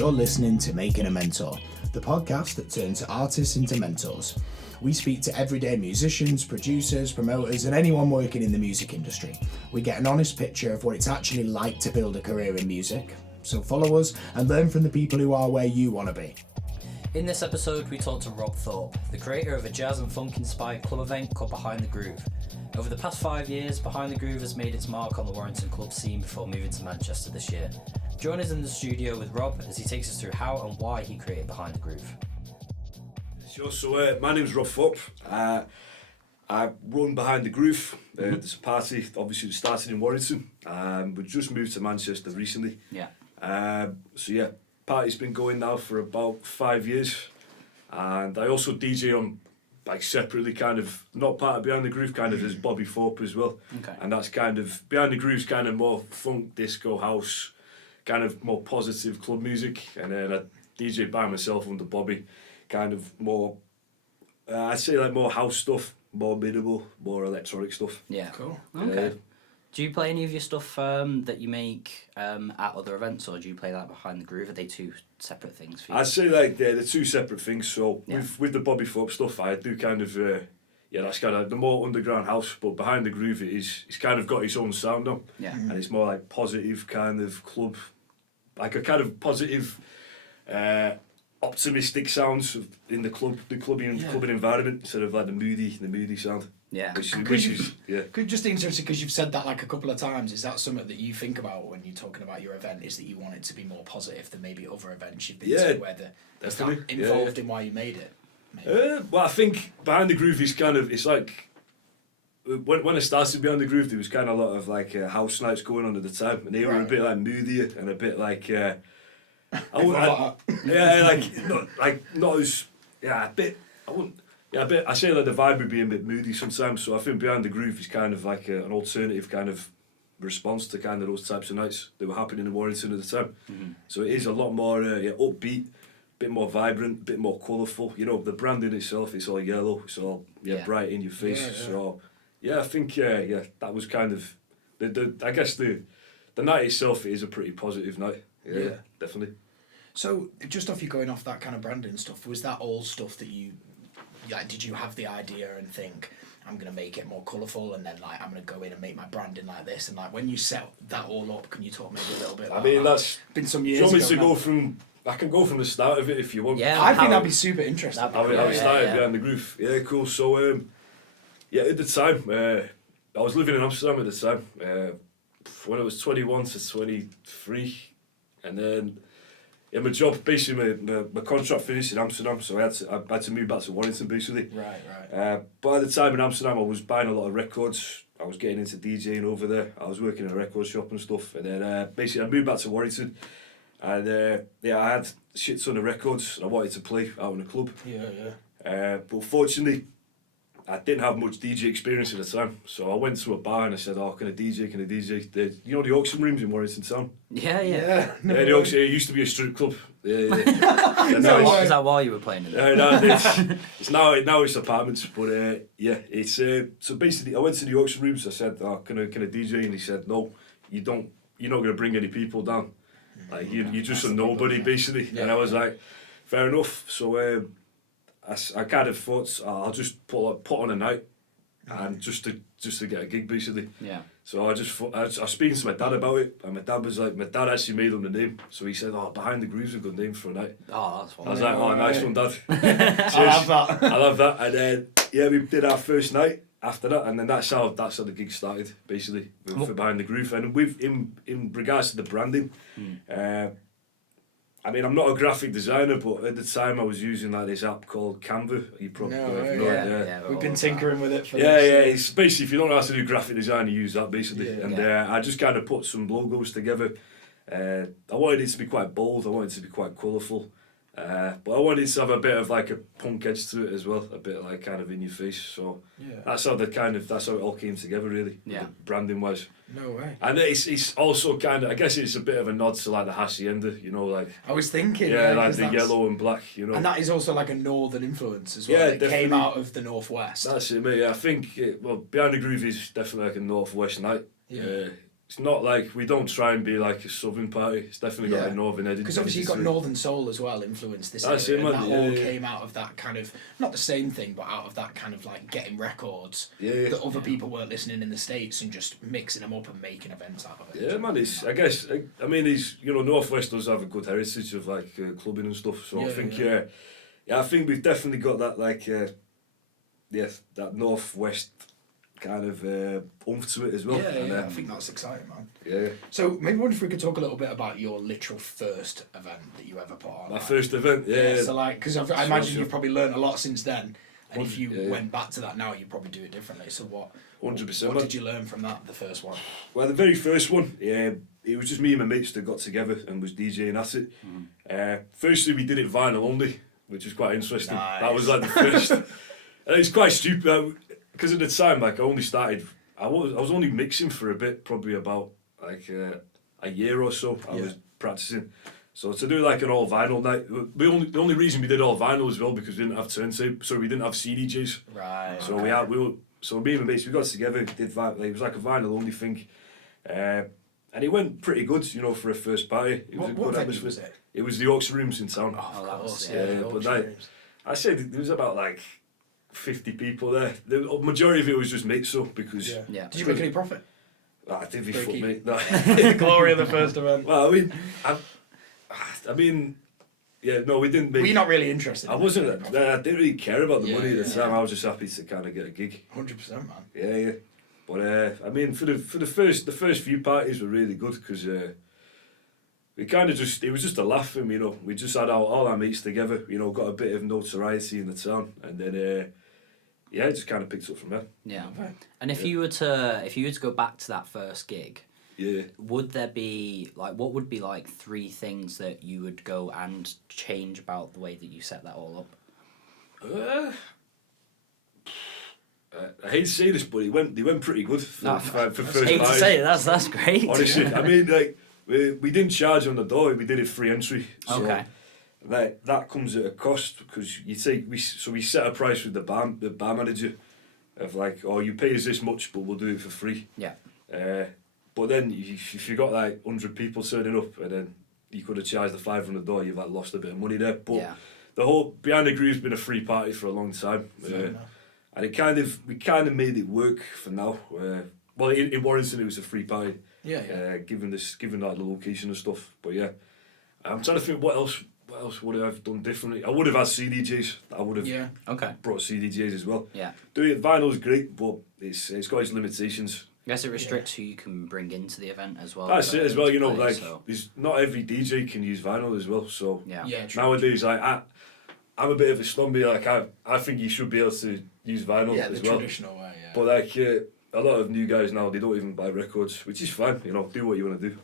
You're listening to Making a Mentor, the podcast that turns artists into mentors. We speak to everyday musicians, producers, promoters, and anyone working in the music industry. We get an honest picture of what it's actually like to build a career in music. So follow us and learn from the people who are where you want to be. In this episode, we talk to Rob Thorpe, the creator of a jazz and funk-inspired club event called Behind the Groove. Over the past 5 years, Behind the Groove has made its mark on the Warrington club scene before moving to Manchester this year. Join us in the studio with Rob as he takes us through how and why he created Behind the Groove. Sure, so my name's Rob Thorpe. I run Behind the Groove. There's a party, obviously, that started in Warrington. We just moved to Manchester recently. Party's been going now for about 5 years, and I also DJ on like separately, kind of not part of Behind the Groove, kind of as Bobby Thorpe as well. Okay. And that's kind of Behind the Groove's kind of more funk, disco, house, kind of more positive club music, and then I DJ by myself under Bobby, kind of more I'd say like more house stuff, more minimal, more electronic stuff. Yeah. Cool. Okay. Do you play any of your stuff that you make at other events, or do you play that Behind the Groove? Are they two separate things for you? I'd say like they're two separate things. So Yeah. with the Bobby Thorpe stuff, I do kind of that's kind of the more underground house. But Behind the Groove, it's kind of got its own sound on, Yeah. and it's more like positive kind of club, like a kind of positive, optimistic sounds in the clubbing environment instead of like the moody sound. Yeah. Which is Just interesting because you've said that like a couple of times. Is that something that you think about when you're talking about your event? Is that you want it to be more positive than maybe other events you've been to? Where is that involved in why you made it? Well, I think Behind the Groove is kind of, it's like when I started Behind the Groove, there was kind of a lot of like house nights going on at the time, and they were a bit like moodier and a bit like I say like the vibe would be a bit moody sometimes, so I think Behind the Groove is kind of like an alternative kind of response to kind of those types of nights that were happening in Warrington at the time. Mm-hmm. So it is a lot more upbeat, bit more vibrant, bit more colourful. You know, the branding itself, it's all yellow, it's all bright in your face. Yeah. So I think that was kind of I guess the night itself is a pretty positive night. Yeah, definitely. So just off you going off that kind of branding stuff, was that all stuff that you, like, did you have the idea and think, I'm going to make it more colourful, and then like I'm going to go in and make my branding like this, and like when you set that all up, can you talk maybe a little bit about that? That's been some do years you want me ago to now. go from, I can go from the start of it if you want. Yeah. I think that'd be super interesting. How it started Behind the Groove. Yeah, cool. So at the time, I was living in Amsterdam at the time, when I was 21 to 23, and then my job, basically my contract finished in Amsterdam, so I had to move back to Warrington basically. Right. But at the time in Amsterdam, I was buying a lot of records. I was getting into DJing over there. I was working in a record shop and stuff, and then basically I moved back to Warrington, and I had a shit ton of records and I wanted to play out in a club. But fortunately, I didn't have much DJ experience at the time, so I went to a bar and I said, "Oh, can I DJ? You know the auction rooms in Warrington Town? Yeah. The auction. It used to be a strip club. Yeah. Is that why you were playing in it? No, it's now it's apartments, but it's so basically I went to the auction rooms. I said, "Oh, can I DJ?" And he said, "No, you don't. You're not going to bring any people down. Like you're just a nobody, basically." And I was like, "Fair enough." So I kind of thought I'll just put on a night, and just to get a gig basically. Yeah. So I was speaking to my dad about it, and my dad actually made up the name. So he said, "Oh, Behind the Groove's a good name for a night." Oh, that's one. I was like, "Oh, nice one, Dad." I love that. I love that. And then we did our first night after that, and then that's how the gig started basically for Behind the Groove. And in regards to the branding, I mean, I'm not a graphic designer, but at the time I was using like this app called Canva. You probably We've been tinkering with it for It's basically, if you don't know how to do graphic design, you use that basically. Yeah. I just kind of put some logos together. I wanted it to be quite bold. I wanted it to be quite colourful. But I wanted to have a bit of like a punk edge to it as well, a bit like kind of in your face. So that's how it all came together really. Branding wise. No way. And it's also kind of, I guess it's a bit of a nod to like the hacienda, you know, like. I was thinking. Like the yellow and black, you know. And that is also like a northern influence as well. It came out of the northwest. That's it, mate. I think Behind the Groove is definitely like a northwest night. it's not like we don't try and be like a southern party. It's definitely got a northern edge. Because obviously you've got Northern Soul as well influenced this That's area, it, and man. that all came out of that kind of, not the same thing, but out of that kind of like getting records that other people weren't listening in the States and just mixing them up and making events out of it. Yeah, man. It's, I guess, I mean, Northwest does have a good heritage of like clubbing and stuff. So I think, I think we've definitely got that like, that Northwest kind of oomph to it as well. I think that's exciting, man. Yeah. So maybe wonder if we could talk a little bit about your literal first event that you ever put on. My first event, So like, because I imagine you've probably learned a lot since then, and if you went back to that now, you'd probably do it differently. So what 100%. What did you learn from that, the first one? Well, the very first one, it was just me and my mates that got together and was DJing at it. Firstly, we did it vinyl only, which was quite interesting. Nice. That was like the first. And it's quite stupid because at the time, like I only started. I was only mixing for a bit, probably about like a year or so. I was practicing. So to do like an all vinyl night, the only reason we did all vinyl as well because we didn't have turntable, so we didn't have CDJs. Right. So so me and my mates, we got together, did it was like a vinyl only thing, and it went pretty good, for a first party. It was a good atmosphere. Was it? It was the Auction Rooms in town. Oh, of course, But I said there was about like 50 people there. The majority of it was just mates up because. Yeah. Did you make any profit? I did be fuck, mate. No. The glory of the first event. Well, I mean, no, we didn't make. Were you not really interested? I wasn't. I didn't really care about the money at the time. I was just happy to kind of get a gig. 100%, man. Yeah. But I mean, for the first few parties were really good because we kind of it was just a laugh, and we just had all our mates together. Got a bit of notoriety in the town, and then it just kind of picked up from there. Yeah. Okay. And if you were to go back to that first gig, would there be what would be like 3 things that you would go and change about the way that you set that all up? I hate to say this, but they went pretty good for first I hate to say it, that's great. Honestly, I mean, like we didn't charge on the door; we did it free entry. So, okay. That comes at a cost because we set a price with the bar manager of like, oh, you pay us this much, but we'll do it for free. Yeah. But then if you got like 100 people turning up, and then you could have charged the $5 on the door, you've like lost a bit of money there. But the whole Behind the Groove's been a free party for a long time. And we kind of made it work for now. In Warrington it was a free party. Given like the location and stuff. But I'm trying to think what else would I have done differently. I would have had CDJs. I would have brought CDJs as well. Yeah. Doing vinyl's great, but it's got its limitations. I guess it restricts who you can bring into the event as well. That's it as well. There's not every DJ can use vinyl as well. So nowadays, I'm a bit of a snobby. Like I think you should be able to use vinyl as well. Traditional way. Yeah. But like a lot of new guys now, they don't even buy records, which is fine. Do what you want to do.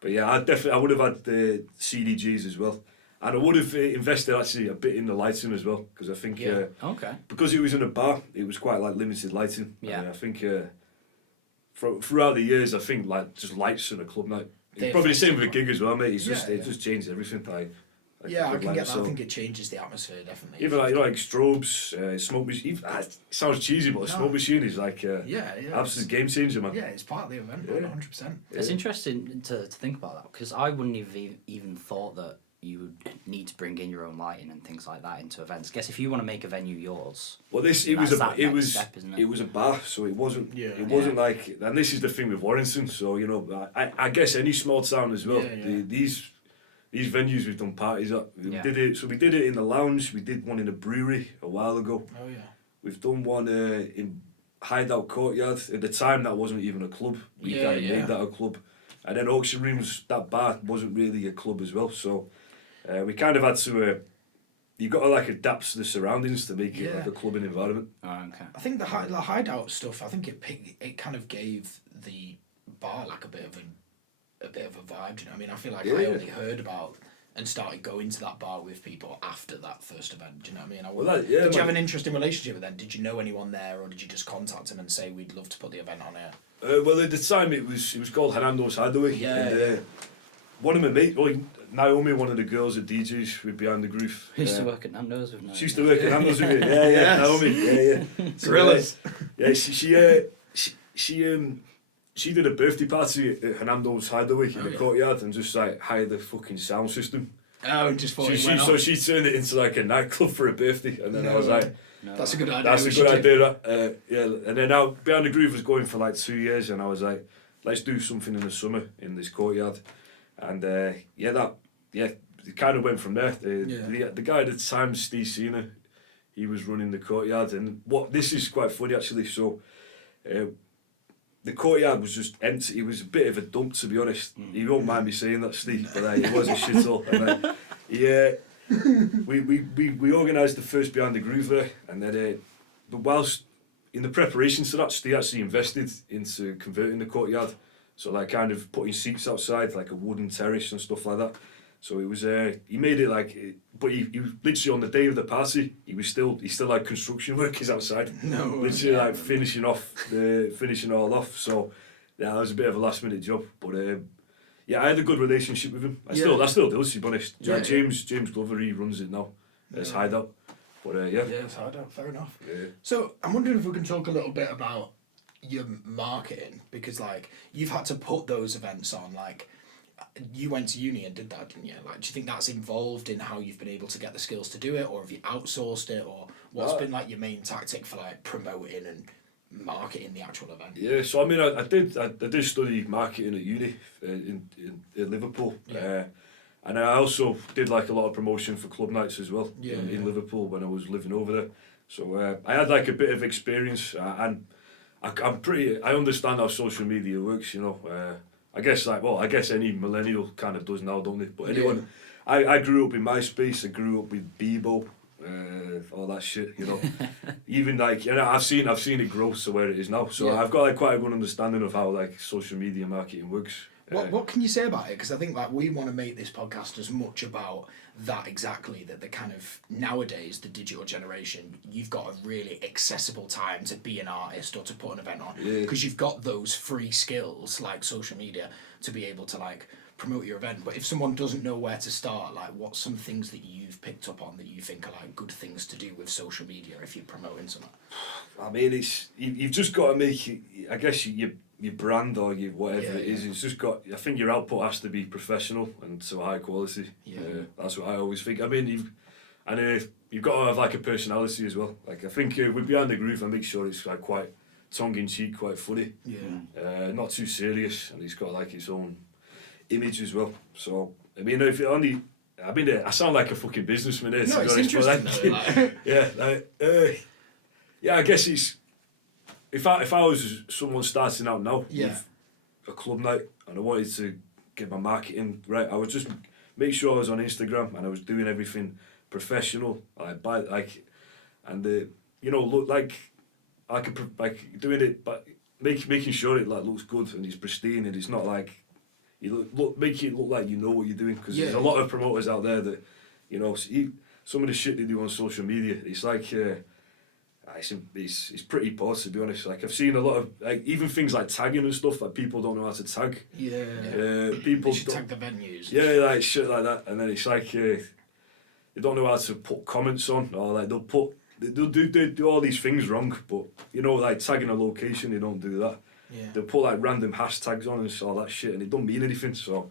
But I would have had the CDJs as well, and I would have invested actually a bit in the lighting as well because I think because it was in a bar, it was quite like limited lighting. I think throughout the years, I think like just lights in a club night. It's probably the same with a gig as well, mate. It just changed everything. I can get that. I think it changes the atmosphere definitely. Even like strobes, smoke machine. It sounds cheesy, but a smoke machine is like absolute game changer, man. Yeah, it's part of the event, 100%. It's interesting to think about that because I wouldn't have even thought that you would need to bring in your own lighting and things like that into events. I guess if you want to make a venue yours, well, it was a bar, so it wasn't like. And this is the thing with Warrington, so I guess any small town as well. These venues we've done parties at. We did it in the lounge. We did one in a brewery a while ago. Oh yeah. We've done one in Hideout Courtyard. At the time, that wasn't even a club. We made that a club. And then Auction Rooms, that bar wasn't really a club as well. So we kind of had to. You got to like adapt to the surroundings to make it like a clubbing environment. Oh, okay. I think the Hideout stuff. I think it kind of gave the bar like a bit of a vibe. Do you know what I mean? I feel like I only heard about and started going to that bar with people after that first event. Do you know what I mean? Did you have an interesting relationship with them? Did you know anyone there, or did you just contact them and say we'd love to put the event on here? Well, at the time it was called Hernando's Hideaway. And, one of my mates, Naomi, one of the girls at DJs with Behind the Groove. Used to work at Nando's with Naomi. She used to work at Nando's with me. Naomi. So, Gorillas. she did a birthday party at Hernando's Hideaway in the courtyard and just like hired the fucking sound system. Oh, and just thought So she turned it into like a nightclub for a birthday, and then I was like, that's a good idea. That's a good idea. Yeah, and then now Behind the Groove was going for like 2 years, and I was like, let's do something in the summer in this courtyard, and it kind of went from there. The guy at the time, Steve Cena, he was running the courtyard, and this is quite funny actually. So, the courtyard was just empty. It was a bit of a dump, to be honest. You won't mind me saying that, Steve, but it was a shithole. And we organised the first Behind the Groove there, and then but whilst in the preparation to that, Steve actually invested into converting the courtyard, so like kind of putting seats outside, like a wooden terrace and stuff like that. So it was he made it like, but he literally on the day of the party, he still had construction workers outside, literally like finishing all off. So yeah, that was a bit of a last minute job, but I had a good relationship with him. I still do, to be honest. James Glover, he runs it now. It's Hideout, but it's Hideout. Fair enough. Yeah. So I'm wondering if we can talk a little bit about your marketing, because like you've had to put those events on, like. You went to uni and did that, didn't you? Like, do you think that's involved in how you've been able to get the skills to do it, or have you outsourced it, or what's been like your main tactic for like promoting and marketing the actual event? Yeah, so I mean, I did study marketing at uni in Liverpool, and I also did like a lot of promotion for club nights as well in Liverpool when I was living over there. So I had like a bit of experience, and I understand how social media works, you know. I guess any millennial kind of does now, don't they? But anyone, I grew up in MySpace, I grew up with Bebo, all that shit, you know. Even like, I've seen it grow to where it is now. So I've got like quite a good understanding of how like social media marketing works. What can you say about it? Because I think like we want to make this podcast as much about that exactly, that the kind of nowadays the digital generation, you've got a really accessible time to be an artist or to put an event on, because you've got those free skills like social media to be able to like promote your event. But if someone doesn't know where to start, like what's some things that you've picked up on that you think are like good things to do with social media if you're promoting something? I mean, you've just got to make, I guess, your brand or your whatever it is. It's just got, I think your output has to be professional and to high quality. That's what I always think. I mean, you've got to have like a personality as well. Like I think with Behind the Groove, I make sure it's like quite tongue in cheek, quite funny. Not too serious, and it's got like its own image as well. So I mean, I sound like a fucking businessman here. No, it's interesting. I guess it's. If I was someone starting out now with a club night and I wanted to get my marketing right, I would just make sure I was on Instagram and I was doing everything professional. Look like doing it, but making sure it like looks good and it's pristine and it's not like make it look like you know what you're doing, because there's a lot of promoters out there that some of the shit they do on social media. It's like. It's pretty poor, to be honest. Like I've seen a lot of like even things like tagging and stuff, like people don't know how to tag. People they should tag the venues. Like shit like that, and then it's like they don't know how to put comments on, or like they'll do all these things wrong. But like tagging a location, they don't do that. They'll put like random hashtags on and all that shit, and it don't mean anything. So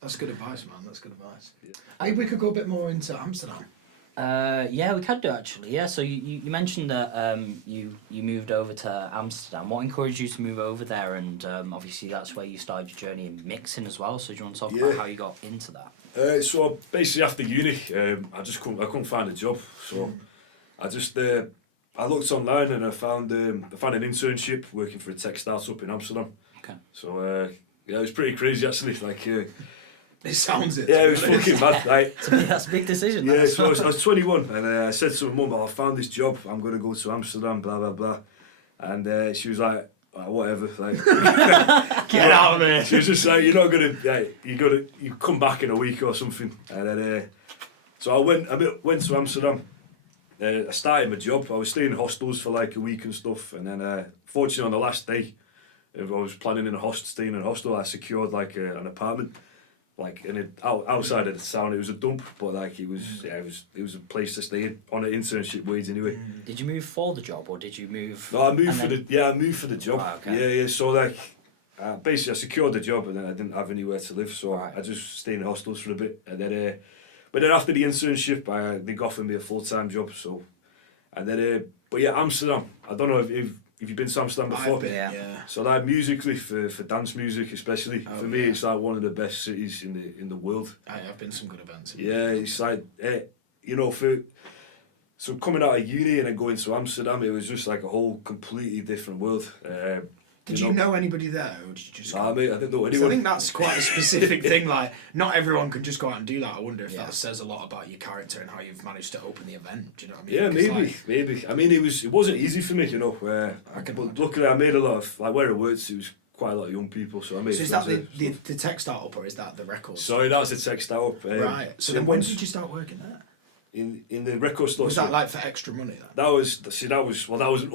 That's good advice, man. That's good advice. I think we could go a bit more into Amsterdam. We could do actually. Yeah, so you mentioned that you moved over to Amsterdam. What encouraged you to move over there? And obviously that's where you started your journey in mixing as well. So do you want to talk about how you got into that? So basically after uni, I couldn't find a job. So I looked online and I found an internship working for a tech startup in Amsterdam. Okay. So it was pretty crazy actually. Like. It sounds it. Yeah, it was fucking mad. Like, that's a big decision. Yeah, so I was 21 and I said to my mum, I found this job, I'm going to go to Amsterdam, blah, blah, blah. And she was like, whatever, like... Get out of there. She was just like, you're not going to... you come back in a week or something. And then... so I went to Amsterdam. I started my job. I was staying in hostels for like a week and stuff. And then, fortunately, on the last day, I was planning staying in a hostel, I secured like an apartment. like outside of the town. It was a dump, but like it was a place to stay in on an internship wage anyway. Did you move for the job or did you move? No, I moved for the job. Ah, okay. Yeah. So like, basically I secured the job and then I didn't have anywhere to live, so Right. I just stayed in hostels for a bit, and then but then after the internship, they offered me a full-time job. So, and then but yeah, Amsterdam. I don't know if you've been to Amsterdam before. I've been, Yeah. yeah. So like musically, for dance music especially, Oh, for me yeah. it's like one of the best cities in the world. I've been to some good events. Yeah, it's like so coming out of uni and then going to Amsterdam, it was just like a whole completely different world. Did you know anybody there, or did you just? Nah, mate, I didn't know 'Cause anyone. I think that's quite a specific thing. Like, not everyone can just go out and do that. I wonder if Yeah. that says a lot about your character and how you've managed to open the event. Do you know what I mean? Yeah, 'Cause, maybe. like, I mean, it wasn't easy for me, I can but imagine. luckily I made a lot of like where I worked. It was quite a lot of young people, so I made. So is friends that there. the tech startup, or is that the record? Sorry, that was the tech startup. Right. So then, when did you start working there? in the record store? Was that like for extra money? Then? That was an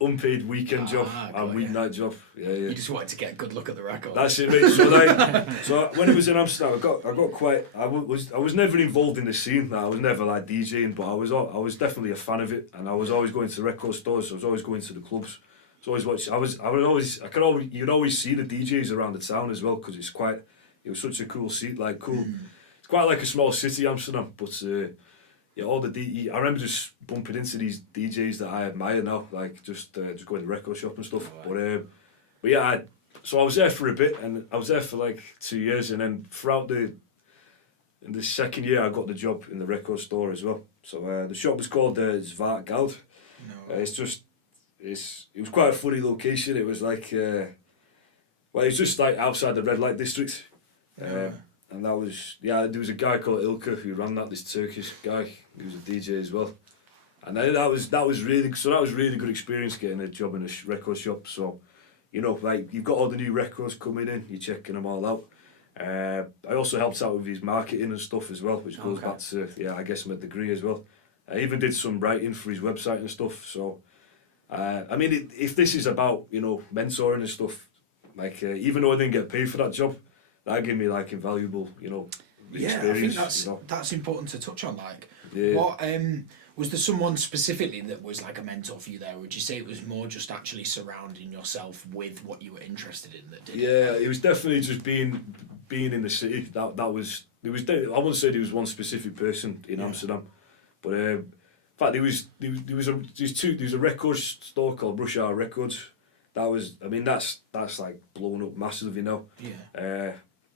unpaid weekend job got and ya. weeknight job. Yeah. You just wanted to get a good look at the record. That's it, mate. So when I was in Amsterdam, I got quite. I was never involved in the scene. I was never like DJing, but I was definitely a fan of it, and I was always going to record stores. I was always going to the clubs. So always watch. You'd always see the DJs around the town as well, because it was such a cool seat, like cool. It's quite like a small city, Amsterdam, but. Yeah, all the I remember just bumping into these DJs that I admire now, like just going to the record shop and stuff. Oh, But yeah, so I was there for a bit, and I was there for like 2 years, and then in the second year I got the job in the record store as well. So the shop was called Zwart Goud. No. It was quite a funny location. It was like it's just like outside the red light district. Yeah. And that was, there was a guy called Ilke who ran that, this Turkish guy, he was a DJ as well. And then that was really good experience getting a job in a record shop. So, like you've got all the new records coming in, you're checking them all out. I also helped out with his marketing and stuff as well, which goes back to, I guess my degree as well. I even did some writing for his website and stuff. So, I mean, if this is about, mentoring and stuff, like even though I didn't get paid for that job, that gave me like invaluable, experience. I think that's important to touch on. Like, Yeah. what was there someone specifically that was like a mentor for you there? Or would you say it was more just actually surrounding yourself with what you were interested in that did? Yeah, it was definitely just being in the city. That was it was. I wouldn't say there was one specific person in Amsterdam, but in fact there was a record store called Rush Hour Records. That's like blown up massively now. Yeah.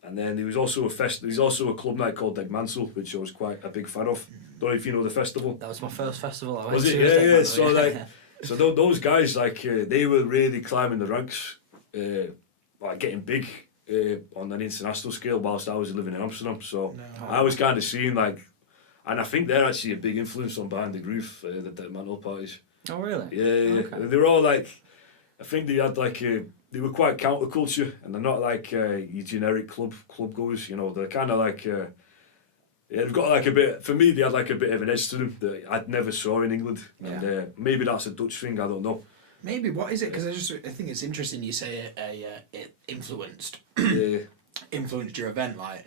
And then there was also a club night called Degmansel, which I was quite a big fan of. Don't know if you know the festival. That was my first festival I went Was to. it? Yeah. Deck So Mantle, like, so those guys like they were really climbing the ranks, like getting big on an international scale. Whilst I was living in Amsterdam, so I was kind of seeing like, and I think they're actually a big influence on Behind the Groove, the Deck Mantle parties. Oh really? Yeah. Okay. They were all like, I think they had like they were quite counterculture, and they're not like your generic club goers. They're kind of like they've got like a bit. For me, they had like a bit of an edge to them that I'd never saw in England, and maybe that's a Dutch thing. I don't know. Maybe, what is it? Because I think it's interesting you say it influenced influenced your event. Like,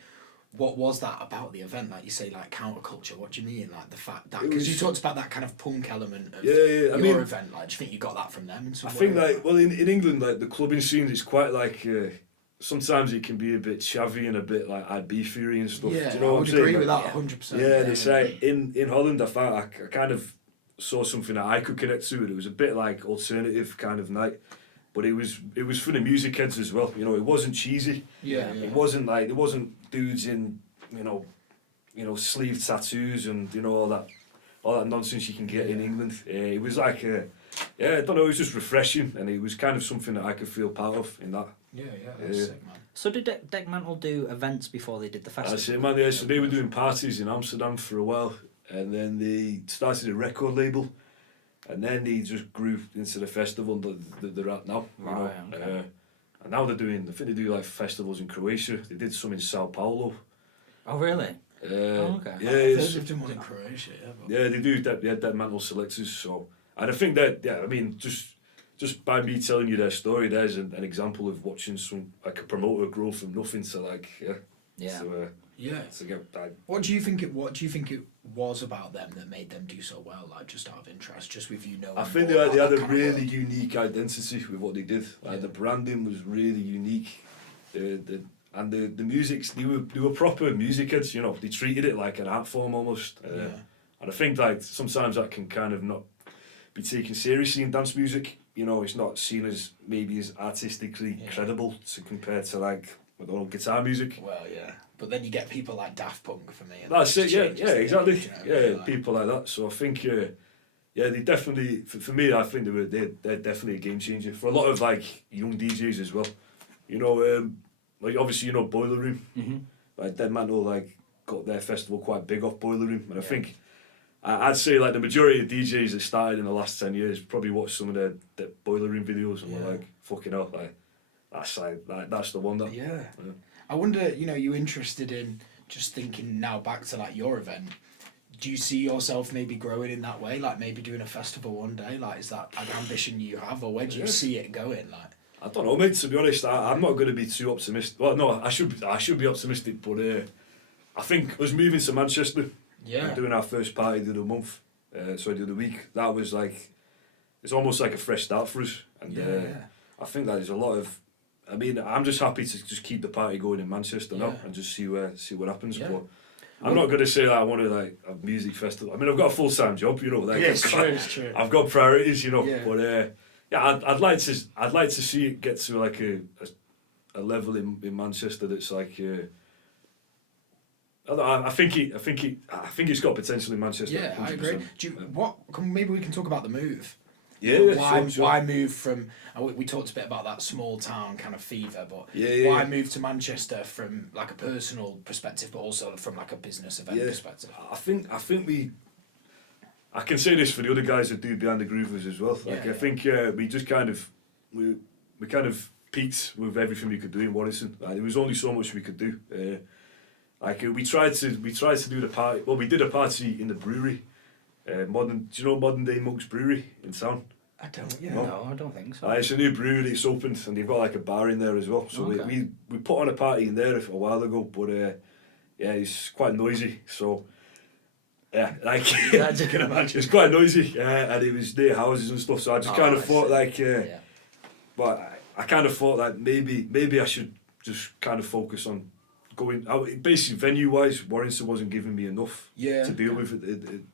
what was that about the event? Like you say, like counterculture. What do you mean? Like the fact that, because you talked about that kind of punk element of your event. Like, do you think you got that from them? I think like, well, in England, like the clubbing scene is quite like. Sometimes it can be a bit chavvy and a bit like Ibiza and stuff. Yeah, do you know I would what I'm agree saying? with Like, that 100%. Yeah, they say in Holland, I found I kind of saw something that I could connect to. It was a bit like alternative kind of night, but it was for the music heads as well. It wasn't cheesy. Yeah. It wasn't like there wasn't dudes in sleeve tattoos and all that nonsense you can get in England. It was like I don't know. It was just refreshing, and it was kind of something that I could feel part of in that. Yeah, that's sick, man. So did Deck Mantle do events before they did the festival? That's it, man. Yeah, so they were doing parties in Amsterdam for a while, and then they started a record label, and then they just grew into the festival that they're at now. Right, okay. And now I think they do like festivals in Croatia. They did some in Sao Paulo. Oh really? Okay. Yeah, They've done one in Croatia. yeah, they do. Dead Mantle selectors. So, and I think that I mean just by me telling you their story, there's an example of watching some like a promoter grow from nothing to like Yeah. So, Yeah. to get that. What do you think it was about them that made them do so well? Like, just out of interest, just with you knowing. I think more they about had that a kind of really world. unique identity with what they did. Like the branding was really unique. The music, they were proper music heads. You know, they treated it like an art form almost. Yeah. And I think like sometimes that can kind of not be taken seriously in dance music. You know, it's not seen as maybe as artistically credible to compare to like, I don't know, guitar music. Well, yeah. But then you get people like Daft Punk for me. And That's that it, just yeah, changes yeah, the exactly. image, you know, like- People like that. So I think, they definitely, for me, I think they're definitely a game changer for a lot of like young DJs as well. You know, like obviously, you know, Boiler Room, like Dead Mantle, like got their festival quite big off Boiler Room, and I think I'd say like the majority of DJs that started in the last 10 years probably watched some of the Boiler Room videos and were like, fucking hell, like that's the one that. Yeah. I wonder, you know, you interested in just thinking now back to like your event. Do you see yourself maybe growing in that way, like maybe doing a festival one day? Like, is that an ambition you have, or where do you see it going? Like, I don't know, mate. To be honest, I'm not going to be too optimistic. Well, no, I should be optimistic, but I think us moving to Manchester, and doing our first party the other month, the other week, that was like, it's almost like a fresh start for us, and I think that is a lot of. I mean, I'm just happy to just keep the party going in Manchester now and just see what happens. Yeah. But I'm not going to say that I want to like a music festival. I mean, I've got a full-time job, you know. Like, it's true. I've got priorities, you know. Yeah. But I'd like to see it get to like a level in Manchester that's like. I think it's got potential in Manchester. Yeah, 100%. I agree. Maybe we can talk about the move. Yeah, sure. Why move from? We talked a bit about that small town kind of fever, but why move to Manchester from like a personal perspective, but also from like a business event perspective? I think I can say this for the other guys that do Behind the Groovers as well. Like I think we just kind of we kind of peaked with everything we could do in Warrington. Like, there was only so much we could do. We tried to do the party. Well, we did a party in the brewery. Do you know Modern Day Monks Brewery in town? I don't. Yeah. No, I don't think so. It's a new brewery. It's opened, and they've got like a bar in there as well. So we put on a party in there a while ago, but it's quite noisy. So like you can imagine. it's quite noisy, and it was near houses and stuff. So I just kind of thought but I kind of thought that maybe I should just kind of focus on going out. Basically, venue wise, Warrington wasn't giving me enough to deal with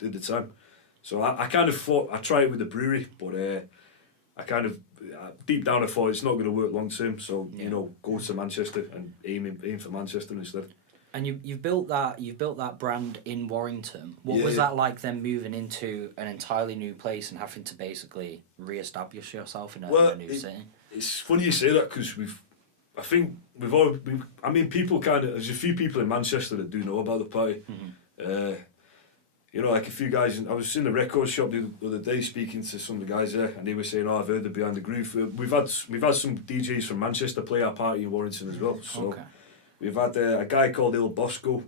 at the time. So I kind of thought I'd try it with the brewery, but I kind of deep down I thought it's not going to work long term. So you know, go to Manchester and aim for Manchester instead. And you've built that brand in Warrington. What was that like then moving into an entirely new place and having to basically re-establish yourself in a new city? It's funny you say that because people kind of, there's a few people in Manchester that do know about the party. You know, like a few guys, I was in the record shop the other day speaking to some of the guys there, and they were saying, I've heard the Behind the Groove. We've had some DJs from Manchester play our party in Warrington as well. So we've had a guy called Il Bosco,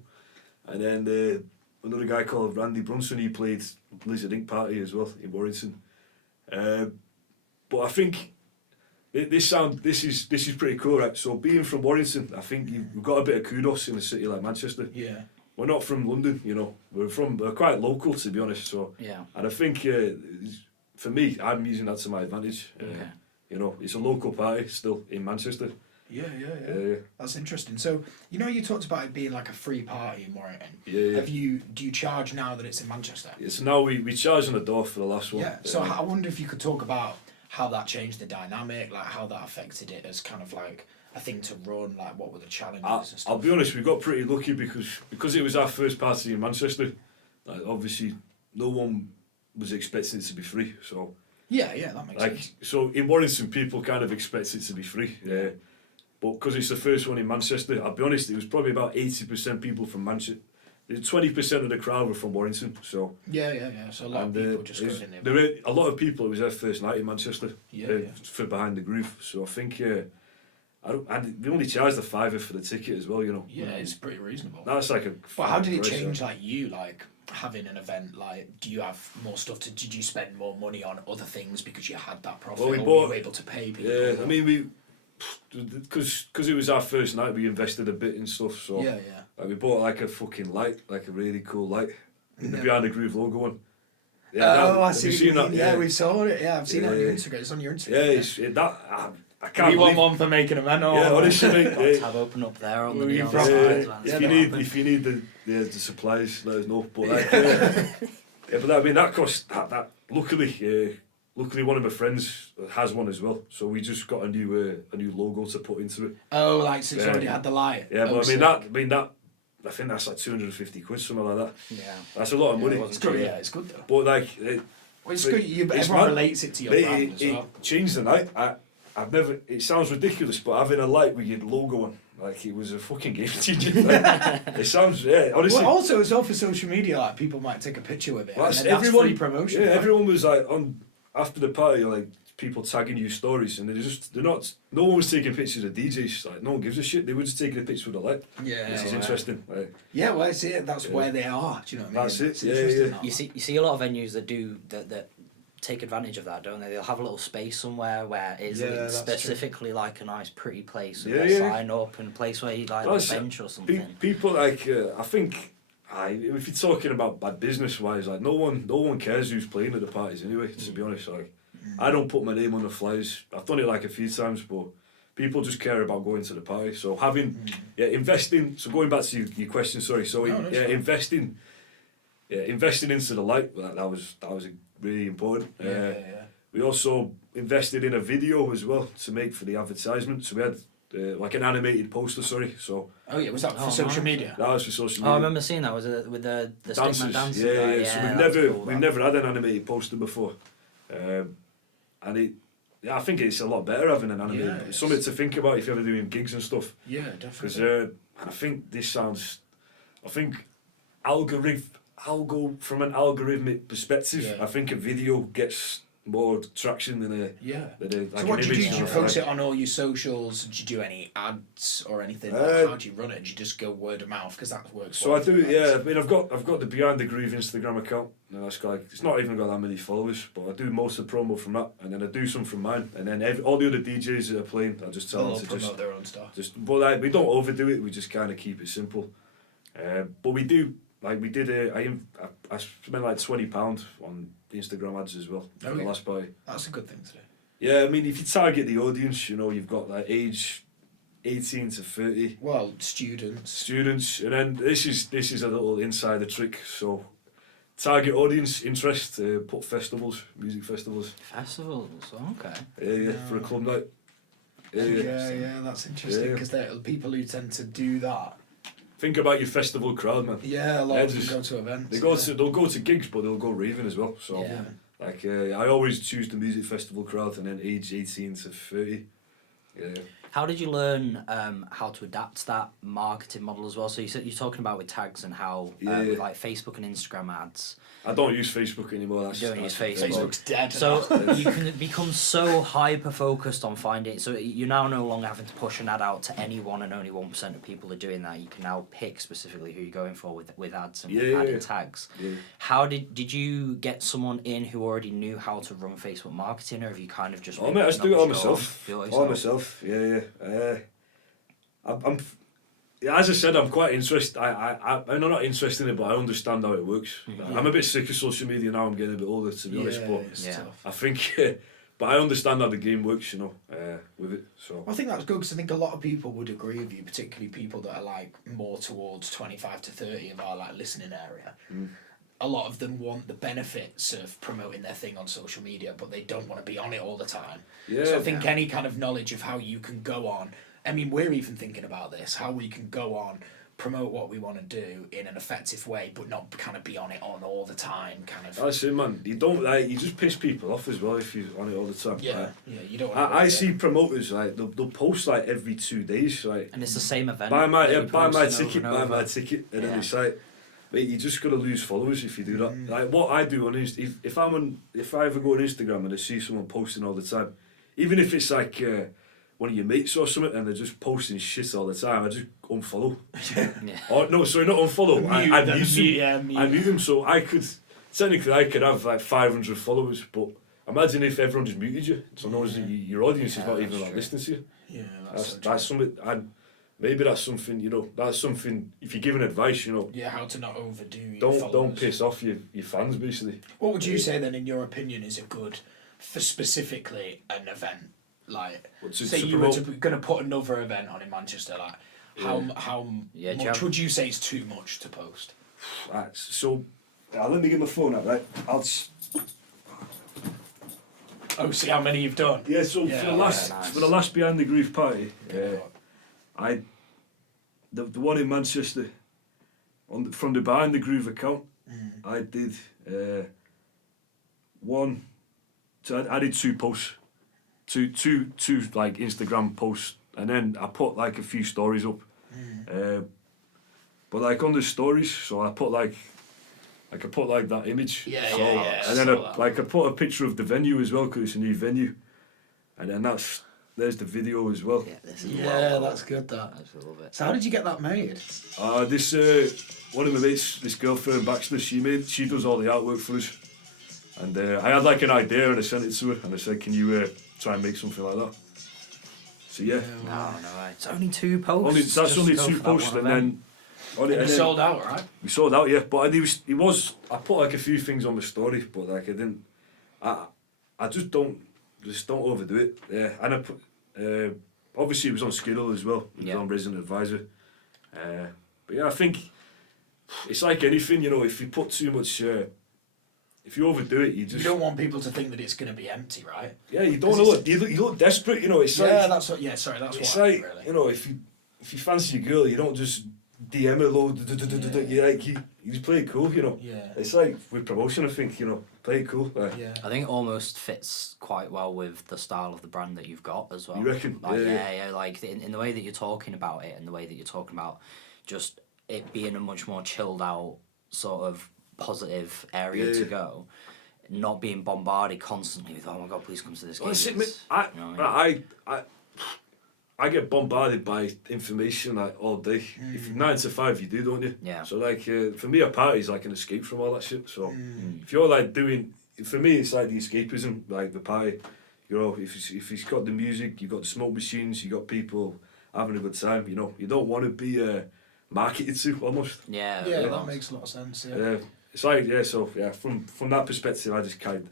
and then another guy called Randy Brunson. He played Lizard Inc. party as well in Warrington. But I think this is pretty cool, right? So being from Warrington, I think we've got a bit of kudos in a city like Manchester. Yeah. We're not from London, you know. We're quite local, to be honest. So and I think for me, I'm using that to my advantage. You know, it's a local party still in Manchester. Yeah. That's interesting. So, you know, you talked about it being like a free party in Warrington. Yeah. Do you charge now that it's in Manchester? Yes. Now we charge on the door for the last one. Yeah. So I wonder if you could talk about how that changed the dynamic, like how that affected it as kind of like a thing to run, like what were the challenges and stuff? I'll be honest, we got pretty lucky because it was our first party in Manchester. Like, obviously, no one was expecting it to be free. So yeah, that makes sense. So in Warrington, people kind of expect it to be free. But because it's the first one in Manchester, I'll be honest, it was probably about 80% people from Manchester. 20% of the crowd were from Warrington. So yeah. So a lot of people just got in there. There were a lot of people. It was their first night in Manchester. Yeah. For Behind the Groove. So I think and they only charged the £5 for the ticket as well. You know. Yeah, it's pretty reasonable. That's like a. But how did it change, like you, like having an event? Like, do you have more stuff to? Did you spend more money on other things because you had that profit? Well, or were you able to pay people? Yeah, I mean because it was our first night, we invested a bit in stuff. So Yeah. like, we bought like a fucking light, like a really cool light, the Behind the Groove logo one. I see what you mean. that? Yeah, we saw it. Yeah, I've seen it on your Yeah. Instagram. It's on your Instagram. I can't We want believe. one for making a man. Yeah, honestly, mate. Got a tab open up there on the neon brought- signs, man. If you need the supplies, let us know. But like, but I mean that cost that. Luckily, one of my friends has one as well, so we just got a new logo to put into it. Oh, like so it's Yeah. already had the light. Yeah, Oh, but sick. I think that's like 250 quid, something like that. Yeah. That's a lot of money. It's good. Yeah, it's good though. But like, Well, it's but good. it's Everyone mad. relates it to your Mate, brand as well. it changed the night. I've never. It sounds ridiculous, but having a light with your logo on, like it was a fucking game changer. It sounds, honestly. Well, also as well for social media, like people might take a picture with it. Well, and then that's free promotion. Yeah, right? everyone was like on after the party, like people tagging you stories, and they're not. No one was taking pictures of DJs. Like no one gives a shit. They were just taking a picture with a light. Yeah, This is well, interesting. Like, Yeah, well, that's it. That's where they are. Do you know what I mean? That's it, It's yeah, interesting, yeah. that. You see a lot of venues that do that take advantage of that, don't they? They'll have a little space somewhere where it's Yeah, that's specifically like a nice pretty place with Yeah, a yeah. sign up and a place where you like a That's- bench or something. people like I think. If you're talking about bad business wise, like no one cares who's playing at the parties anyway. To be honest, like I don't put my name on the flyers. I've done it like a few times, but people just care about going to the party. So investing. So going back to your question, sorry. So No, that's fine. investing into the light. That was really important. Yeah. We also invested in a video as well to make for the advertisement. So we had like an animated poster. Sorry. So Oh yeah, was that for Oh, social nice. media? that was for social Oh, I media. remember seeing that. Was it with the stickman dancing? Yeah. guy? So that's cool, we've that. never had an animated poster before, and I think it's a lot better having an animated. Yeah, It's something to think about if you're ever doing gigs and stuff. Yeah, Because definitely. I think this sounds, I think I'll go from an algorithmic perspective. Yeah. I think a video gets more traction than a Yeah. like So what an do you do? image. Do you or post like- it on all your socials? Do you do any ads or anything? How do you run it? Do you just go word of mouth? Because that works. So well I for do, brands. yeah. I mean, I've got the Behind the Groove Instagram account. And that's like it's not even got that many followers, but I do most of the promo from that, and then I do some from mine, and then all the other DJs that are playing, I just tell They'll all them to promote their own stuff. but like, we don't overdo it. We just kind of keep it simple. But we do like we did. I spent like £20 on Instagram ads as well for Oh, the yeah. last party. That's a good thing to do. Yeah, I mean, if you target the audience, you've got like age 18 to 30 Well, students. students, and then this is a little insider trick. So target audience interest. Put music festivals. Festivals, okay. Yeah, for a club night. Yeah, that's interesting Yeah. because they're the people who tend to do that. Think about your festival crowd, man. Yeah, a lot They're of them just- go to events. They'll go to gigs, but they'll go raving as well. So. Yeah. Like I always choose the music festival crowd, and then age 18 to 30. Yeah. How did you learn how to adapt that marketing model as well? So you're talking about with tags and how with like Facebook and Instagram ads. I don't use Facebook anymore. That's, You don't use that's- Facebook. Facebook's dead. So you can become so hyper focused on finding. So you're now no longer having to push an ad out to anyone, and only 1% of people are doing that. You can now pick specifically who you're going for with ads and with adding tags. Yeah. How did you get someone in who already knew how to run Facebook marketing, or have you kind of just? Oh mate, I just do it all myself. Do it All yourself? myself. Yeah. Yeah, as I said, I'm quite interested. I'm not interested in it, but I understand how it works. I'm a bit sick of social media now. I'm getting a bit older, to be honest. But it's Yeah. tough. I think, but I understand how the game works, with it. So I think that's good because I think a lot of people would agree with you, particularly people that are like more towards 25 to 30 of our like listening area. A lot of them want the benefits of promoting their thing on social media, but they don't want to be on it all the time. yeah, So I think any kind of knowledge of how you can go on, I mean, we're even thinking about this, how we can go on, promote what we want to do in an effective way, but not kind of be on it on all the time, kind of. that's it, man. You don't you just piss people off as well if you're on it all the time. Yeah, you don't want to. I see promoters like they'll post like every 2 days, like And it's the same event. buy my that you're ticket, posting buy over and my over. ticket, and then Yeah. it's like, mate, you're just gonna lose followers if you do that. Like what I do on if I ever go on Instagram and I see someone posting all the time, even if it's like one of your mates or something and they're just posting shit all the time, I just unfollow. Yeah. Or no, sorry, not unfollow. I mute them. Yeah, mute. I mute them, so I could have like 500 followers, but imagine if everyone just muted you, so knows that your audience is not even like listening to you. Yeah, that's something. And maybe that's something, you know. That's something. If you're giving advice, you know. Yeah, how to not overdo. Your Don't followers. piss off your fans, basically. What would you say then, in your opinion, is a good for specifically an event? Like, say you were going to put another event on in Manchester, like how much would you say is too much to post? Right, so let me get my phone out, right? Oh, see how many you've done. Yeah, so for the last Behind the Groove party, the one in Manchester, from the Behind the Groove account, I did one. So I did 2 posts, two like Instagram posts, and then I put like a few stories up. But like on the stories, so I put like I put like that image. And then I put a picture of the venue as well, because it's a new venue, and then there's the video as well. That's good. That. I love it. So how did you get that made? This one of my mates, this girl Fern Baxter, she does all the artwork for us, and I had like an idea and I sent it to her and I said, can you try and make something like that? So yeah. No, it's only 2 posts. That's only 2 posts, and then. And it sold out, right? We sold out, yeah. But I put like a few things on the story, but like I didn't. I just don't overdo it. Yeah, and I put. Obviously, it was on Skiddle as well. It was on Resident Advisor. But yeah, I think it's like anything, you know. If you put too much, if you overdo it, you don't want people to think that it's going to be empty, right? Yeah, you don't look. You look desperate, you know. It's like that's what. Yeah, sorry, that's it's what. It's like really. You know, if you fancy a girl, you don't just DM a load. You just play it cool, you know. Yeah. It's like with promotion, I think, you know, play it cool. Yeah. I think it almost fits quite well with the style of the brand that you've got as well. You reckon? Like, like in the way that you're talking about it, and the way that you're talking about just it being a much more chilled out sort of positive area to go, not being bombarded constantly with, oh my god, please come to this game. I get bombarded by information like all day. If you're 9 to 5, you do, don't you? Yeah. So like for me, a party is like an escape from all that shit. So if you're like for me, it's like the escapism, like the party. You know, if it's got the music, you've got the smoke machines, you got people having a good time. You know, you don't want to be marketed to almost. Yeah. That makes a lot of sense. Yeah. It's like from that perspective,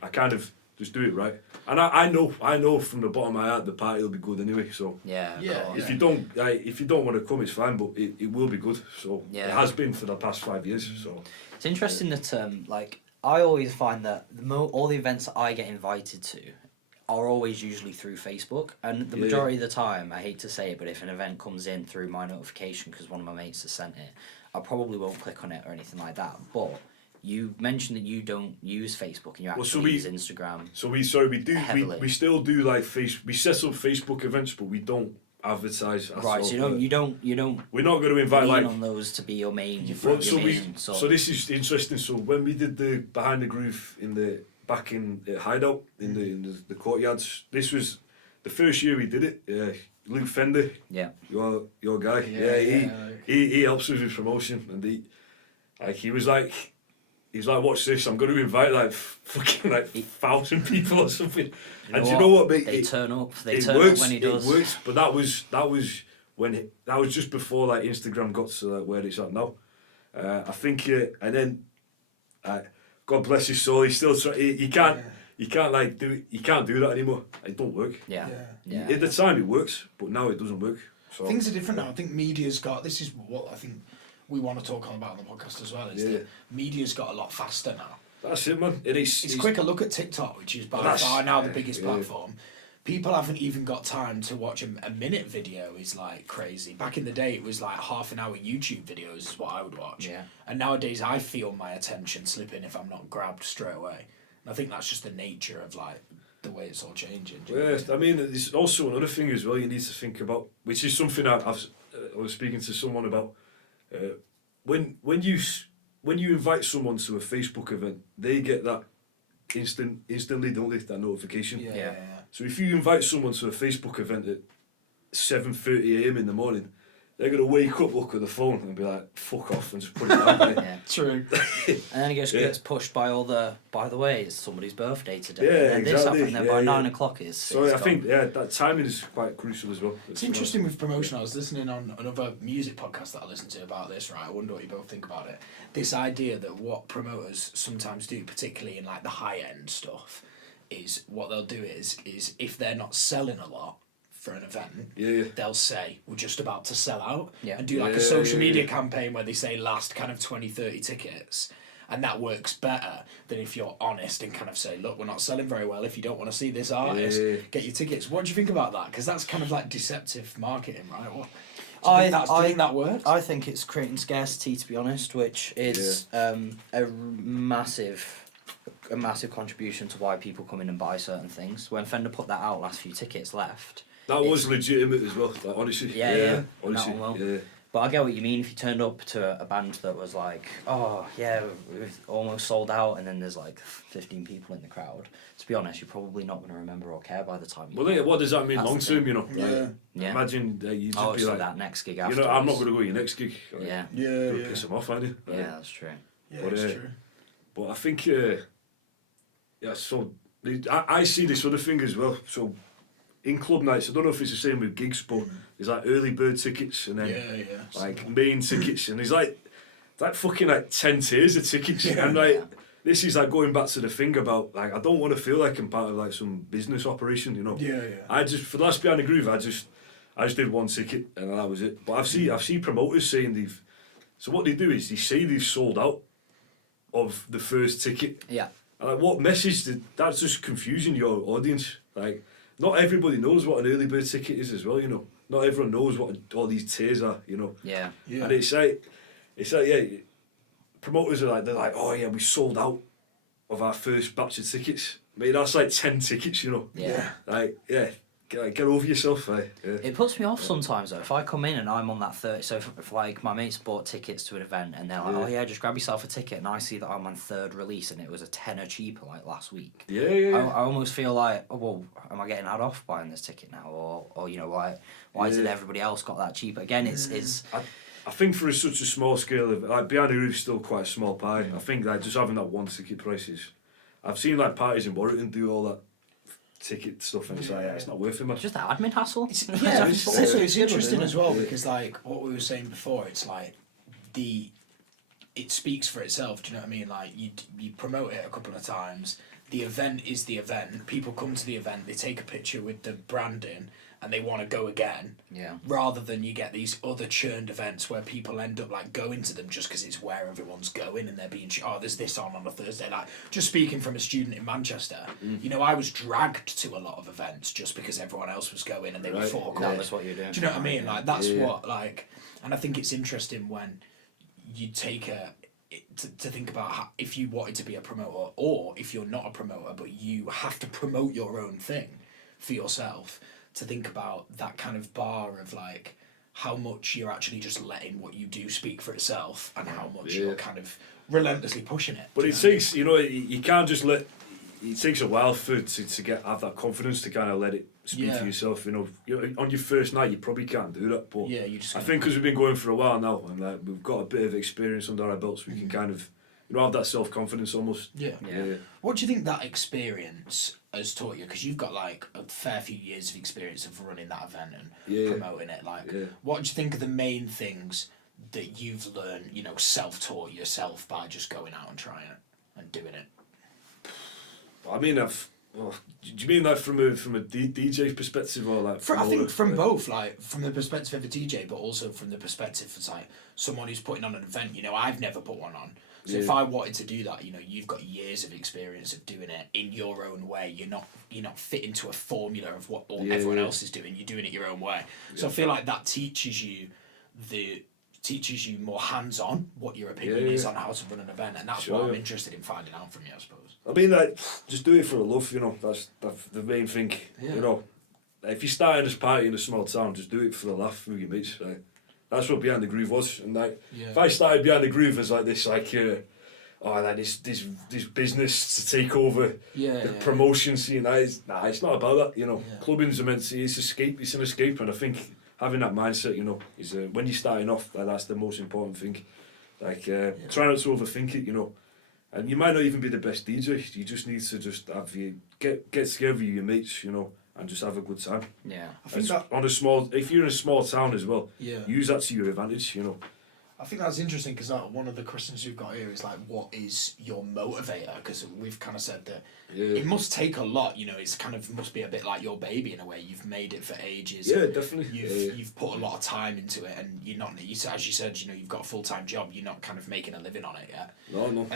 I kind of just do it right, and I know from the bottom of my heart the party will be good anyway. So if you don't want to come, it's fine, but it will be good. So it has been for the past 5 years. So it's interesting that like I always find that all the events that I get invited to are always usually through Facebook, and the majority of the time, I hate to say it, but if an event comes in through my notification because one of my mates has sent it, I probably won't click on it or anything like that. But you mentioned that you don't use Facebook and you actually use Instagram. So we still do like we set up Facebook events, but we don't advertise. Right, so you don't. We're not going to invite like on those to be your main. So this is interesting. So when we did the Behind the Groove back in Hideout in the courtyards, this was the first year we did it. Luke Fender, your guy, he helps us with promotion, and he was like, watch this, I'm going to invite like fucking like 1,000 people or something. You know what, mate? They turn up when he does. It works, but that was just before like Instagram got to like where it's at now. I think, and then, God bless his soul, he's still he can't like do it. He can't do that anymore. It don't work. Yeah. At the time it works, but now it doesn't work. So things are different now. I think media's got. This is what I think we want to talk about on the podcast as well. Is that media's got a lot faster now. That's it, man. It's quicker. Look at TikTok, which is by far now the biggest platform. People haven't even got time to watch a minute video. Is like crazy. Back in the day, it was like half an hour YouTube videos is what I would watch. Yeah. And nowadays, I feel my attention slipping if I'm not grabbed straight away. And I think that's just the nature of like the way it's all changing. Yeah, I mean, there's also another thing as well you need to think about, which is something I was speaking to someone about. When you invite someone to a Facebook event, they get that instantly, don't they? That notification. Yeah. So if you invite someone to a Facebook event at 7:30 a.m. in the morning, they're going to wake up, look at the phone and be like, fuck off, and just put it down. Yeah. True. And then it gets pushed by all the, by the way, it's somebody's birthday today. Yeah, and then exactly. this happened, and then by 9 yeah. o'clock it's So it's I gone. think, that timing is quite crucial as well. It's interesting with promotion. I was listening on another music podcast that I listened to about this, right? I wonder what you both think about it. This idea that what promoters sometimes do, particularly in like the high-end stuff, is what they'll do is if they're not selling a lot for an event, they'll say, we're just about to sell out, and do like a social media campaign where they say last kind of 20, 30 tickets. And that works better than if you're honest and kind of say, look, we're not selling very well. If you don't want to see this artist, get your tickets. What do you think about that? Because that's kind of like deceptive marketing, right? What, do you think that works? I think it's creating scarcity, to be honest, which is a massive contribution to why people come in and buy certain things. When Fender put that out, last few tickets left. That was legitimate as well, like, honestly. Honestly, well. But I get what you mean. If you turned up to a band that was like, oh yeah, we've almost sold out, and then there's like 15 people in the crowd, to be honest, you're probably not going to remember or care by the time you Well, what does that mean long term, you know? Yeah. Imagine you just be like, that next gig you afterwards. know, I'm not going to go to your next gig. Like, Yeah. You'll piss them off, aren't you? Yeah, that's true. Yeah, But, it's true. But I think, so I see this other thing as well. So in club nights, I don't know if it's the same with gigs, but there's like early bird tickets and then like main tickets, and there's like fucking like 10 tiers of tickets, and like this is like going back to the thing about like I don't want to feel like I'm part of like some business operation, you know. I just for the last Behind the Groove, I just did one ticket and that was it. But I've seen promoters saying so what they do is they say they've sold out of the first ticket. Yeah. And like, what message that's just confusing your audience. Like, not everybody knows what an early bird ticket is as well, you know. Not everyone knows what all these tiers are, you know. Yeah. And it's like promoters are like, they're like, oh yeah, we sold out of our first batch of tickets. Mate, that's like 10 tickets, you know. Yeah. Like, get over yourself, eh? Yeah. It puts me off sometimes though. If I come in and I'm on that 30, so if like my mates bought tickets to an event and they're like, oh yeah, just grab yourself a ticket, and I see that I'm on third release and it was a tenner cheaper like last week. Yeah. I almost feel like, oh well, am I getting had off buying this ticket now, or you know why did everybody else got that cheaper? Again, it's. I think for such a small scale of like Behind the Groove is still quite a small pie. I think like just having that one ticket prices. I've seen like parties in Warrington do all that ticket stuff, and it's like it's not worth it, man. Just that admin hassle. It's interesting as well because like what we were saying before, it's like it speaks for itself. Do you know what I mean? Like you promote it a couple of times. The event is the event. People come to the event. They take a picture with the branding, and they want to go again. Yeah. Rather than you get these other churned events where people end up like going to them just because it's where everyone's going and they're being there's this on a Thursday. Like just speaking from a student in Manchester, you know, I was dragged to a lot of events just because everyone else was going and they were £4. That was what you're doing. Do you know what I mean? Like that's what like, and I think it's interesting when you take to think about how, if you wanted to be a promoter or if you're not a promoter but you have to promote your own thing for yourself, to think about that kind of bar of like how much you're actually just letting what you do speak for itself and how much you're kind of relentlessly pushing it. But it takes, you know, you can't just let. It takes a while to have that confidence to kind of let it speak for yourself. You know, on your first night you probably can't do that. But you just I think because we've been going for a while now and like we've got a bit of experience under our belts, we can kind of have that self confidence almost. Yeah. What do you think that experience has taught you? Because you've got like a fair few years of experience of running that event and promoting it. Like, what do you think are the main things that you've learned? You know, self-taught yourself by just going out and trying it and doing it. I mean, do you mean that from a DJ perspective or like? I think from both, like from the perspective of a DJ, but also from the perspective of like someone who's putting on an event. You know, I've never put one on. So if I wanted to do that, you know, you've got years of experience of doing it in your own way. You're not fit into a formula of what everyone else is doing. You're doing it your own way. So I feel like that teaches you more hands-on what your opinion is on how to run an event, and that's what I'm interested in finding out from you, I suppose. I mean, like, just do it for the love, you know. That's the main thing. You know, if you're starting this party in a small town, just do it for the laugh with your mates, right? That's what Behind the Groove was, and like, if I started Behind the Groove as like this, like, this business to take over the promotion scene, it's not about that, you know. Clubbing's it's an escape, and I think having that mindset, you know, is when you're starting off, that's the most important thing. Like, try not to overthink it, you know. And you might not even be the best DJ. You just need to just have get together with your mates, you know, and just have a good time. Yeah. I think if you're in a small town as well, yeah, use that to your advantage, you know. I think that's interesting because one of the questions we've got here is like, what is your motivator? Because we've kind of said that it must take a lot, you know. It's kind of must be a bit like your baby in a way. You've made it for ages. Yeah, definitely. You've put a lot of time into it, and you're not. As you said, you know, you've got a full-time job. You're not kind of making a living on it yet. No.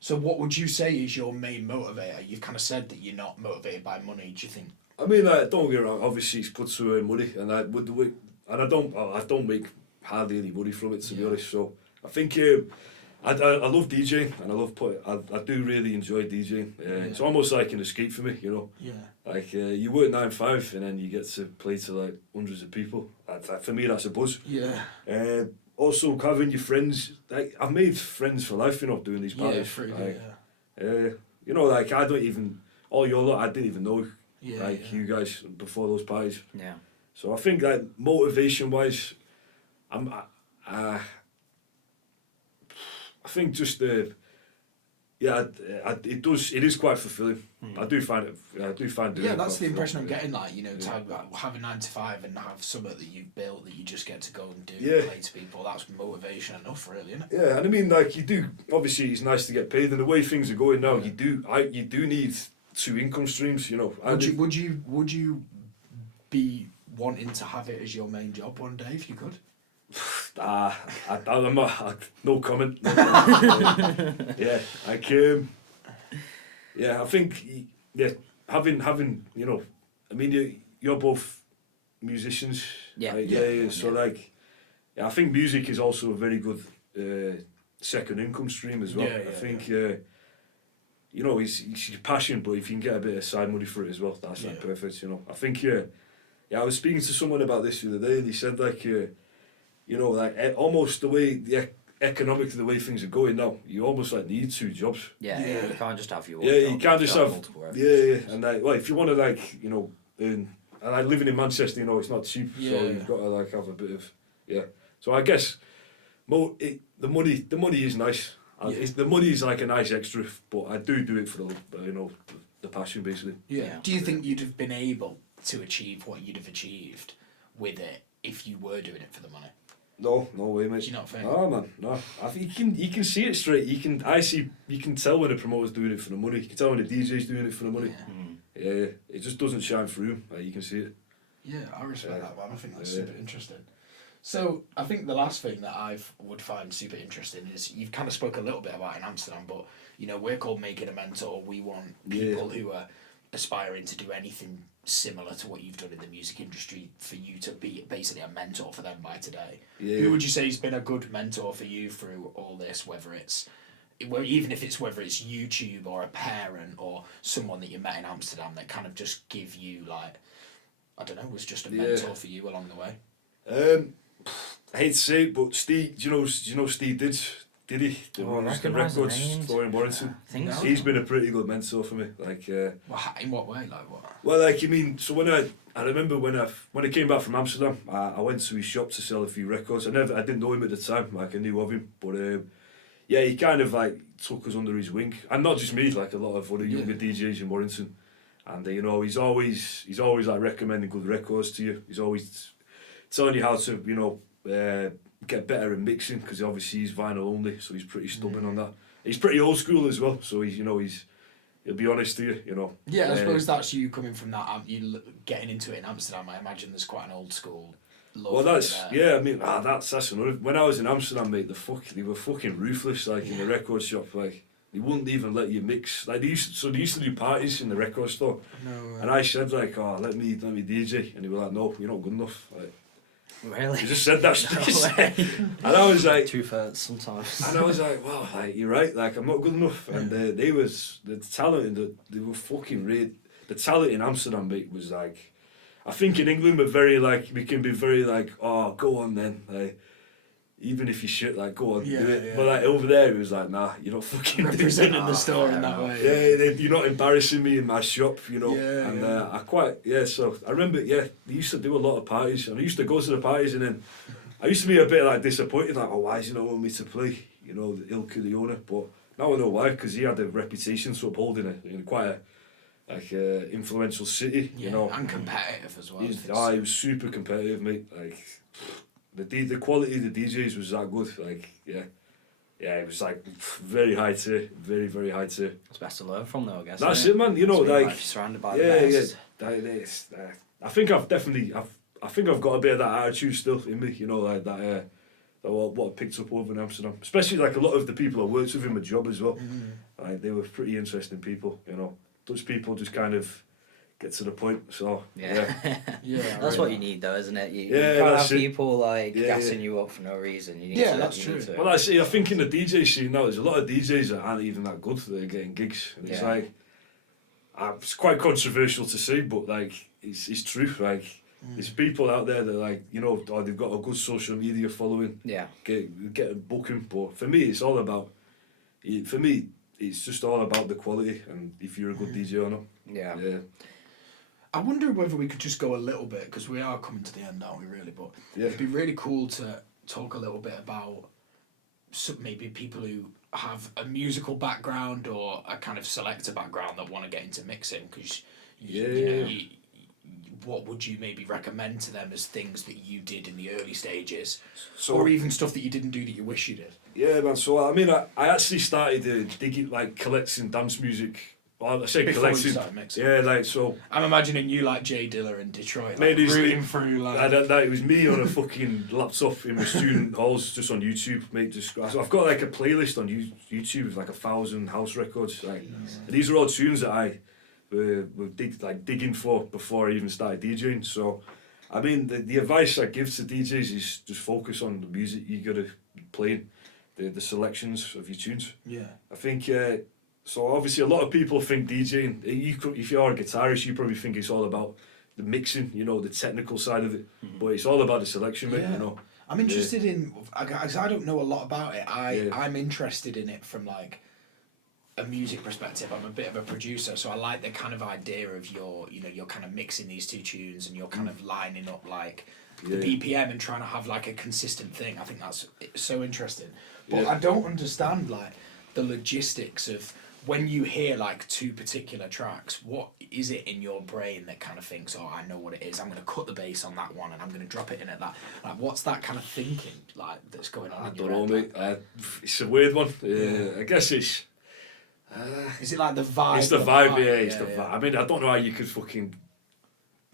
So what would you say is your main motivator? You've kind of said that you're not motivated by money. Do you think? I mean, don't get me wrong. Obviously, it's good to earn money, and I don't make hardly any money from it, to be honest. So I think I love DJing, and I do really enjoy DJing. It's almost like an escape for me, you know. Yeah. Like you work 9 to 5, and then you get to play to like hundreds of people. For me, that's a buzz. Yeah. Also, having your friends. Like I've made friends for life, you know, doing these parties. You know, like I don't even all your lot. I didn't even know you guys before those parties. Yeah. So I think that motivation wise, I think just it is quite fulfilling. I do find doing it. That's the impression I'm getting. Like, you know, to have a 9 to 5 and have something that you've built that you just get to go and do and play to people. That's motivation enough, really, isn't it? Yeah, and I mean, like you do. Obviously, it's nice to get paid, and the way things are going now, you do need 2 income streams. You know, would you be wanting to have it as your main job one day if you could? I'm not. No comment. I think having you know, I mean you're both musicians. So like, I think music is also a very good second income stream as well. I think you know, it's your passion, but if you can get a bit of side money for it as well, that's like perfect. You know, I think I was speaking to someone about this the other day, and he said like you know, like almost the way economically the way things are going now, you almost like need 2 jobs. Yeah. You can't just have your one job. You can't just have multiple. And like, well, if you want to like, you know, earn, and like living in Manchester, you know, it's not cheap, so you've got to like have a bit of So I guess the money is nice. The money is like a nice extra, but I do it for the passion basically. Yeah. Do you think you'd have been able to achieve what you'd have achieved with it if you were doing it for the money? No way, mate. Do you not think? No, man, no. I think you can see it straight. You can tell when the promoter's doing it for the money. You can tell when the DJ's doing it for the money. Yeah. It just doesn't shine through. You can see it. Yeah, I respect that, man. I think that's super interesting. So I think the last thing that I would find super interesting is you've kind of spoke a little bit about in Amsterdam, but you know, we're called Making a Mentor. We want people who are aspiring to do anything similar to what you've done in the music industry for you to be basically a mentor for them by today. Who would you say has been a good mentor for you through all this, whether it's YouTube or a parent or someone that you met in Amsterdam that kind of just give you like, I don't know, was just a mentor for you along the way? I hate to say it, but Steve, do you know Steve did he? The records store in Warrington. He's been a pretty good mentor for me. Like, in what way? Like what? Well, like you mean, so when I remember when I came back from Amsterdam, I went to his shop to sell a few records. I didn't know him at the time. Like I knew of him, but he kind of like took us under his wing, and not just me, like a lot of other younger DJs in Warrington. And you know, he's always like recommending good records to you. He's always telling you how to, you know, get better at mixing, because obviously he's vinyl only, so he's pretty stubborn on that. He's pretty old school as well, so he'll be honest to you, you know. Yeah, I suppose that's you coming from that. You getting into it in Amsterdam. I imagine there's quite an old school. Well, that's I mean, that's another. When I was in Amsterdam, mate, they were fucking ruthless. Like in the record shop, like they wouldn't even let you mix. Like they used to do parties in the record store. No. And I said like, oh, let me DJ, and they were like, no, you're not good enough. Like, really? He just said that. And I was like, truth sometimes. And I was like, wow, like you're right. Like I'm not good enough. And the talent they were fucking great. The talent in Amsterdam, mate, was like, I think in England we can be very like, oh, go on then. Like, even if you shit, like, go on, Yeah, do it. yeah. But like over there, it was like, nah, you're not fucking Representing doing the it. store in that way. Yeah, you're not embarrassing me in my shop, you know. Yeah, and yeah. so I remember, they used to do a lot of parties, and I used to go to the parties, and then I used to be a bit like disappointed, like, oh, why is he not wanting me to play? You know, the ilk of the owner. But now I know why, because he had a reputation for upholding it in quite a influential city, Yeah, you know. and competitive as well. He was super competitive, mate. Like the quality of the DJs was that good. Like it was like very high tier, very very high tier. It's best to learn from though, I guess. That's it, man. You know, like if you're surrounded by the best. I think I've got a bit of that attitude still in me. You know, like that. What I picked up over in Amsterdam, especially like a lot of the people I worked with in my job as well. Like they were pretty interesting people. You know, Dutch people just kind of get to the point. So Yeah, that's what you need though, isn't it? You can't have people like gassing you up for no reason. You need to, that's you true. need to- Well, I think in the DJ scene now, there's a lot of DJs that aren't even that good that are getting gigs. And it's like, it's quite controversial to say, but like, it's true. Like, there's people out there that like, you know, or they've got a good social media following. Yeah. Get a booking, but for me, it's all about. For me, it's just all about the quality and if you're a good DJ or not. Yeah. I wonder whether we could just go a little bit, because we are coming to the end, aren't we, really? But it'd be really cool to talk a little bit about maybe people who have a musical background or a kind of selector background that want to get into mixing, because what would you maybe recommend to them as things that you did in the early stages, or even stuff that you didn't do that you wish you did? Yeah, man. So I mean, I actually started digging, like, collecting dance music. Well, I say Before you collecting. started mixing. Yeah, like, so. I'm imagining you like Jay Dilla in Detroit, like, Mate, rooting through like. It was me on a fucking laptop in my student halls, just on YouTube, mate. So I've got like a playlist on YouTube with like 1,000 house records. Like, and these are all tunes that I were digging for before I even started DJing. So, I mean, the advice I give to DJs is just focus on the music you gotta play, the selections of your tunes. Yeah. I think. So obviously a lot of people think DJing, if you're a guitarist, you probably think it's all about the mixing, you know, the technical side of it. But it's all about the selection, mate, you know. I'm interested in, because I don't know a lot about it. I'm interested in it from like a music perspective. I'm a bit of a producer, so I like the kind of idea of you're kind of mixing these two tunes and you're kind of lining up like the BPM and trying to have like a consistent thing. I think that's so interesting. But I don't understand like the logistics of when you hear like two particular tracks, what is it in your brain that kind of thinks, oh, I know what it is, I'm going to cut the bass on that one and I'm going to drop it in at that. Like, what's that kind of thinking like that's going on? I don't know, mate. It's a weird one. I guess it's. Is it like the vibe? It's the vibe, yeah. It's the vibe. I mean, I don't know how you could fucking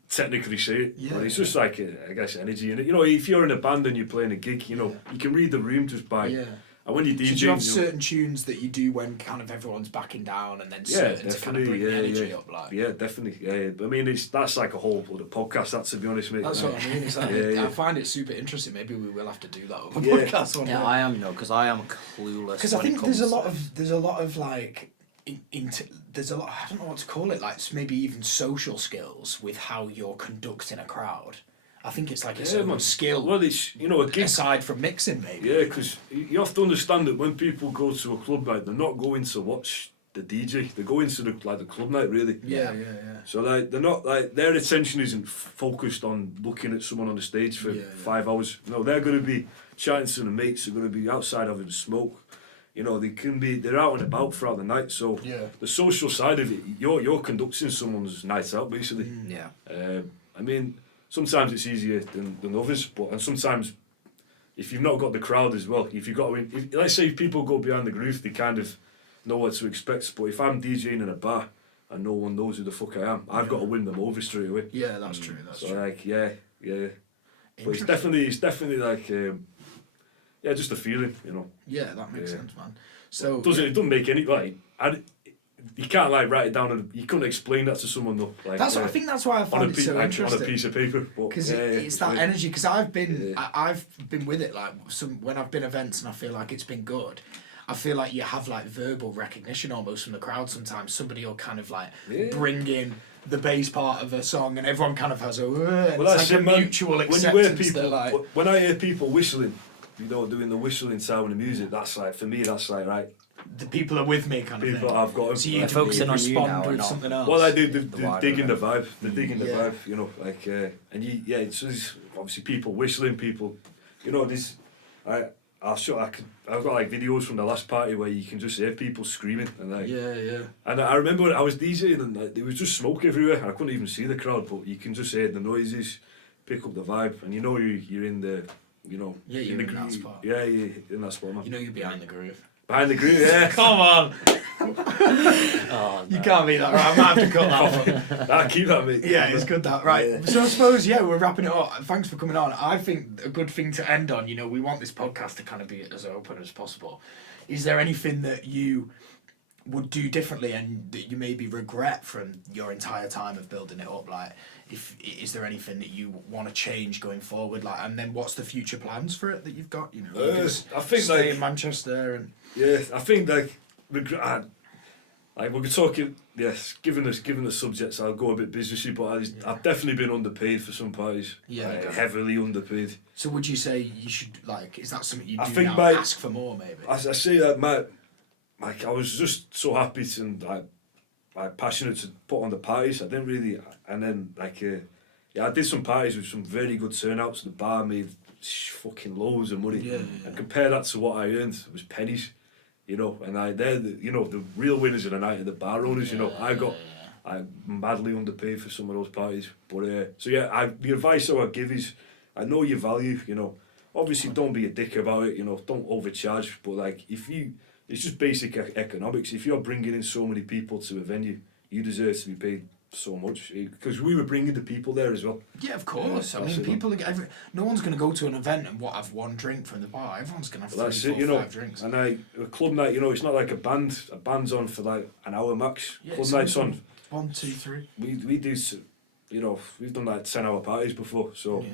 technically say it, but it's just like I guess energy in it. You know, if you're in a band and you're playing a gig, you know, you can read the room just by. Yeah. And when you DJ, so do you have certain tunes that you do when kind of everyone's backing down, and then certain to kind of bring the energy up, like? Yeah, definitely. Yeah. I mean, that's like a whole other podcast. That, to be honest, mate. That's what I mean. It's like, I find it super interesting. Maybe we will have to do that on the podcast one day. Yeah, I am because I am clueless. Because I think there's a lot of like. There's a lot. I don't know what to call it. Like maybe even social skills with how you're conducting a crowd. I think it's like its own skill. Well, it's, you know, a gig aside from mixing, maybe. Yeah, because you have to understand that when people go to a club night, they're not going to watch the DJ. They're going to the club night, really. Yeah. So like they're not like their attention isn't focused on looking at someone on the stage for 5 hours. No, they're going to be chatting to the mates. They're going to be outside having a smoke. You know, they're out and about throughout the night. So the social side of it, you're conducting someone's night out, basically. I mean. Sometimes it's easier than others, and sometimes if you've not got the crowd as well, let's say if people go behind the groove, they kind of know what to expect. But if I'm DJing in a bar and no one knows who the fuck I am, I've got to win them over straight away. Yeah, that's true. That's true. Like, yeah. But it's definitely like, just a feeling, you know. Yeah, that makes sense, man. So it doesn't make any you can't like write it down, and you couldn't explain that to someone though. Like, I think that's why I find it so interesting on a piece of paper. Because it's that energy. Because I've been with it like when I've been events and I feel like it's been good. I feel like you have like verbal recognition almost from the crowd. Sometimes somebody will kind of like bring in the bass part of a song, and everyone kind of has a. And it's like a mutual acceptance. When I hear people whistling, doing the whistling sound and the music, that's like, for me, that's like, right, The people are with me kind of people thing. I've got So you focusing on you respond now and with not- something else. well, they're wider digging the event. vibe. They're digging the Yeah. vibe, you know, like, and it's obviously people whistling, people, you know, this, I've got like videos from the last party where you can just hear people screaming and like, Yeah. and I remember when I was DJing and like, there was just smoke everywhere. I couldn't even see the crowd, but you can just hear the noises, pick up the vibe, and you know you're in the, you know, Yeah, you're in that spot. Yeah, you're in that spot, man. You know you're behind the groove. Behind the groove, yeah. Come on! Oh, You can't be that right. I might have to cut that one. I keep that, mate. Yeah, it's good that. Right. Yeah. So I suppose, we're wrapping it up. Thanks for coming on. I think a good thing to end on, we want this podcast to kind of be as open as possible. Is there anything that you would do differently and that you maybe regret from your entire time of building it up? Like, is there anything that you want to change going forward? Like, and then what's the future plans for it that you've got? I think stay like in Manchester and yeah, I think like we're talking. Yes, given the subjects, I'll go a bit businessy, but I've definitely been underpaid for some parties. Yeah, like, okay. heavily underpaid. So would you say you should is that something you do I think now? Ask for more maybe. As I say that, I was just so happy and passionate to put on the parties. I didn't really, and then I did some parties with some very good turnouts. The bar made fucking loads of money. Yeah. And compare that to what I earned, it was pennies. You know, and they're the real winners of the night are the bar owners. I'm madly underpaid for some of those parties. But the advice I would give is, I know your value. Obviously don't be a dick about it. Don't overcharge. But it's just basic economics. If you're bringing in so many people to a venue, you deserve to be paid so much, because we were bringing the people there as well. Yeah, of course. Yeah, I mean, people no one's going to go to an event and have one drink from the bar. Everyone's going to have 3, 4, 5 drinks. And a club night, it's not like a band's on for like an hour max. Yeah, Club night's on 1, 2, 3. we do, we've done like 10-hour parties before, so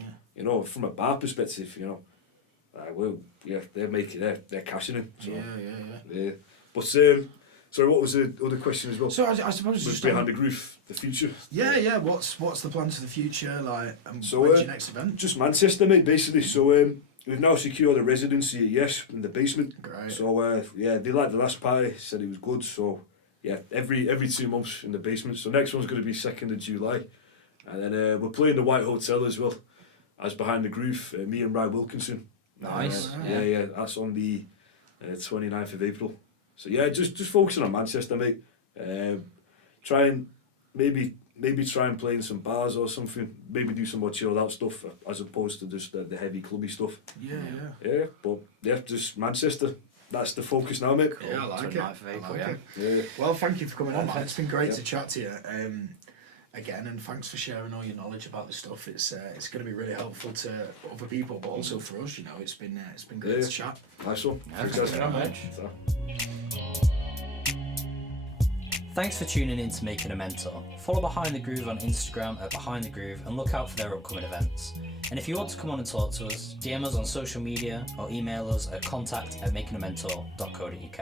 from a bar perspective, they're making, they're cashing in. So, yeah. But sorry, what was the other question as well? So I suppose Was behind the groove, the future. Yeah. What's the plans for the future? Like, So, when's your next event? Just Manchester, mate, basically. So we've now secured a residency at Yes in the basement. Great. So they liked the last party, said it was good. So yeah, every 2 months in the basement. So next one's going to be 2nd of July, and then we're playing the White Hotel as well as behind the groove. Me and Ryan Wilkinson. Nice. Yeah. That's on the 29th of April. So yeah, just focusing on Manchester, mate. Try and maybe try and play in some bars or something. Maybe do some more chilled out stuff as opposed to just the heavy clubby stuff. Yeah, but just Manchester. That's the focus now, mate. Yeah, I like it. 29th of April, yeah. Yeah. Well, thank you for coming on, man. It's been great Yeah. to chat to you again, and thanks for sharing all your knowledge about this stuff. It's going to be really helpful to other people, but also for us. It's been great to chat. Nice one. Yeah, Thanks, thanks guys. very much. So. Thanks for tuning in to Making a Mentor. Follow Behind the Groove on Instagram at Behind the Groove and look out for their upcoming events. And if you want to come on and talk to us, DM us on social media or email us at contact@makingamentor.co.uk.